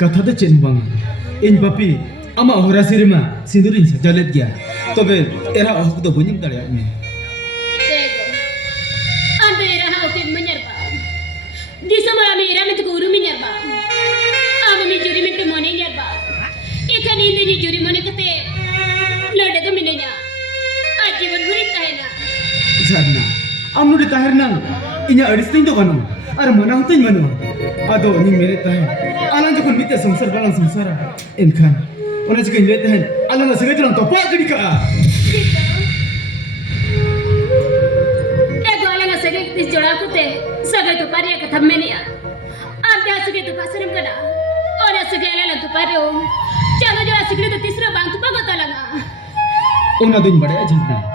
kata tu cen bang. In papi, ama orang sirma sindurin sajalet dia. Tobe era aku tu bunyi tak ya ni. Tego. Anda era hautin menyerba. Di semua era itu guru menyerba. Ama mi juri minta money menyerba. Ikan ini ni juri money kete. Lada tu minenya. Aji berburi tahena. Sarna, amnu di tahir nang. Inya aris tinggal kanu. Ara mana hutin manu. Ado ni mere tahir. Alang jokon bite samsar balang samsara. Enkan. Ona jika injek tahir. Alang nasihat orang topak jadi ka. Ego alang asage dis jola kute. Sagai tu pari aku thamme niya. Anda asage tu pasarim kana. Ona asage alang tu pari. Chalo jo asage tu tisra bang tu pagot alanga. Ona din bade ajna.